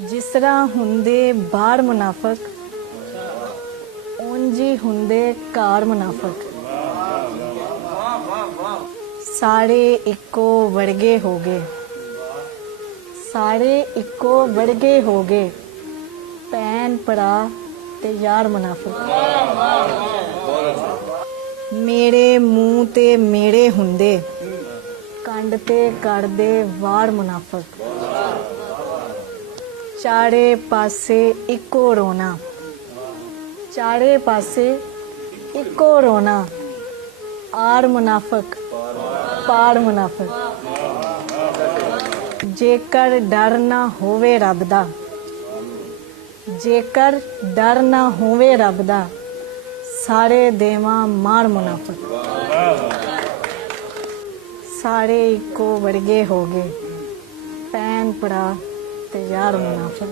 जिस तरह हुंदे बार मुनाफिक उंज ही हुंदे कार मुनाफिक। सारे इक्को वर्गे हो गए, सारे इक्को वर्गे हो गए, भैन भरा ते यार मुनाफिक। मेरे मुंह ते मेरे हुंदे, कंड ते करदे वार मुनाफिक। चारे पासे इक्को रोना, चारे पासे इक्को रोना, आर मुनाफिक पार मुनाफिक। जेकर डर ना होवे रब दा, जेकर डर ना होवे रब दा, सारे देवां मार मुनाफिक। सारे इक्को वर्गे हो गए, भैन भरा ते यार मुनाफिक।